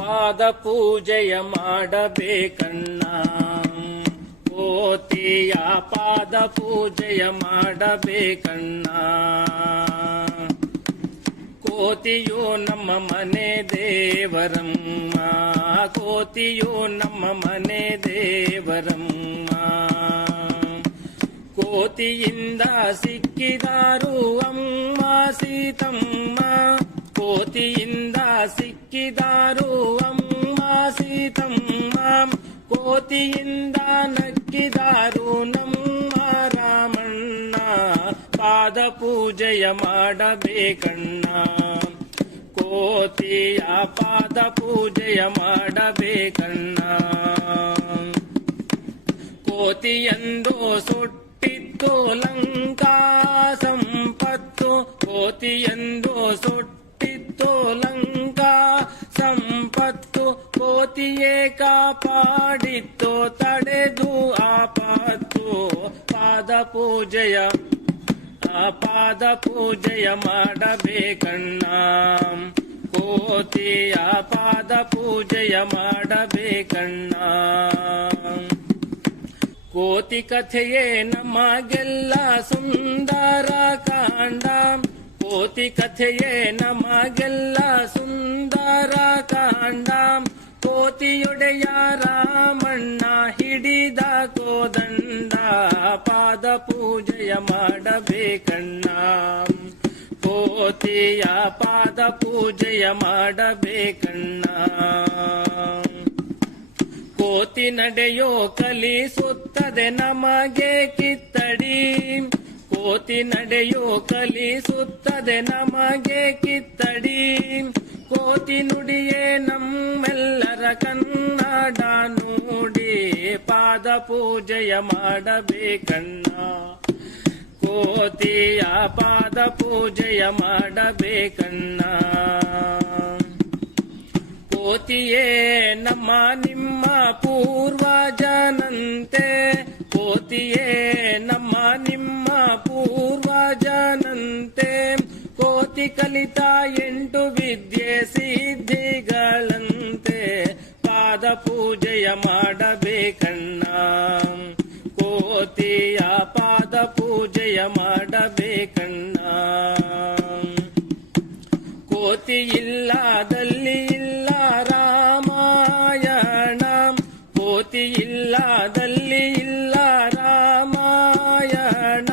ಪಾದ ಪೂಜೆಯ ಮಾಡಬೇಕಣ್ಣ. ಕೋತಿಯ ಪಾದ ಪೂಜೆಯ ಮಾಡಬೇಕಣ್ಣ. ಕೋತಿಯು ನಮ್ಮ ಮನೆ ದೇವರಮ್ಮ, ಕೋತಿಯು ನಮ್ಮ ಮನೆ ದೇವರಮ್ಮ. ಕೋತಿಯಿಂದ ಸಿಕ್ಕಿದಾರು ಅಮ್ಮ ಸೀತಮ್ಮ, ಕೋತಿಯಿಂದ ಸಿಕ್ಕಿದಾರು ಅಮ್ಮ ಸೀತಮ್ಮ. ಕೋತಿಯಿಂದ ನಕ್ಕಿದಾರು ನಮ್ಮ ರಾಮಣ್ಣ. ಪಾದ ಪೂಜೆಯ ಮಾಡಬೇಕಣ್ಣ. ಕೋತಿಯ ಪಾದ ಪೂಜೆಯ ಮಾಡಬೇಕಣ್ಣ. ಕೋತಿಯಂದು ಸುಟ್ಟಿತ್ತು ಲಂಕಾ ಸಂಪತ್ತು, ಕೋತಿಯಂದು ಸುಟ್ಟಿತ್ತು ಲಂಕಾ ಸಂಪತ್ತು. ಕೋತಿಯೇ ಕಾಪಾಡಿತ್ತು ತಡೆದು ಆಪತ್ತು. ಪಾದ ಪೂಜೆಯ ಪಾದ ಪೂಜೆಯ ಮಾಡಬೇಕಣ್ಣ. ಕೋತಿಯ ಪಾದ ಪೂಜೆಯ ಮಾಡಬೇಕಣ್ಣ. ಕೋತಿ ಕಥೆಯೇ ನಮಗೆಲ್ಲ ಸುಂದರ ಕಾಂಡ, ಕೋತಿ ಕಥೆಯೇ ನಮಗೆಲ್ಲ ಸುಂದರ ಕಾಂಡ. ಕೋತಿಯೊಡೆಯ ರಾಮಣ್ಣ ಹಿಡಿದ ಕೋದಂಡ. ಪಾದ ಪೂಜೆಯ ಮಾಡಬೇಕಣ್ಣ. ಕೋತಿಯ ಪಾದ ಪೂಜೆಯ ಮಾಡಬೇಕಣ್ಣ. ಕೋತಿ ನಡೆಯೋ ಕಲಿಸುತ್ತದೆ ನಮಗೆ ಕಿತ್ತಡಿ, ಕೋತಿ ನಡೆಯೋ ಕಲಿಸುತ್ತದೆ ನಮಗೆ ಕಿತ್ತಡಿ. ಕೋತಿ ನುಡಿಯೇ ನಮ್ಮೆಲ್ಲರ ಕನ್ನಡ ನುಡಿ. ಪಾದ ಪೂಜೆಯ ಮಾಡಬೇಕಣ್ಣ. ಕೋತಿಯ ಪಾದ ಪೂಜೆಯ ಮಾಡಬೇಕಣ್ಣ. ಕೋತಿಯೇ ನಮ್ಮ ನಿಮ್ಮ ಪೂರ್ವಜನಂತೆ, ಕೋತಿಯೇ ನಮ್ಮ ನಿಮ್ಮ ಪೂರ್ವಜನಂತೆ. ಕೋತಿ ಕಲಿತ 8 ವಿದ್ಯೆ ಸಿದ್ಧಿಗಳಂತೆ. ಪಾದ ಪೂಜೆಯ ಮಾಡಬೇಕಣ್ಣ. ಕೋತಿಯ ಪಾದ ಪೂಜೆಯ ಮಾಡಬೇಕಣ್ಣ. ಕೋತಿ ಇಲ್ಲದಲ್ಲಿ ಇಲ್ಲ ರಾಮಾಯಣ, ಕೋತಿ ಇಲ್ಲದಲ್ಲಿ ಇಲ್ಲ ರಾಮಾಯಣ.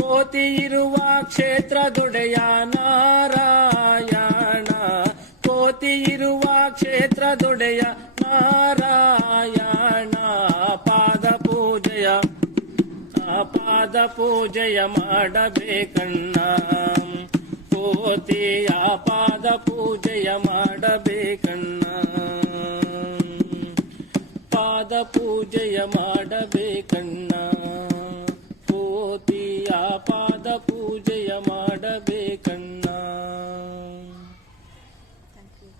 ಕೋತಿ ಇರುವ ಕ್ಷೇತ್ರದೊಡೆಯ ನಾರಾಯಣ, ಕೋತಿ ಇರುವ ಕ್ಷೇತ್ರದೊಡೆಯ ನಾರಾಯಣ. ಪಾದ ಪೂಜೆಯ ಮಾಡಬೇಕಣ್ಣ. ಕೋತಿಯ ಪಾದ ಪೂಜೆಯ ಮಾಡಬೇಕಣ್ಣ. ಪಾದ ಪೂಜೆಯ ಮಾಡಬೇಕಣ್ಣ. ಕೋತಿಯ ಪಾದ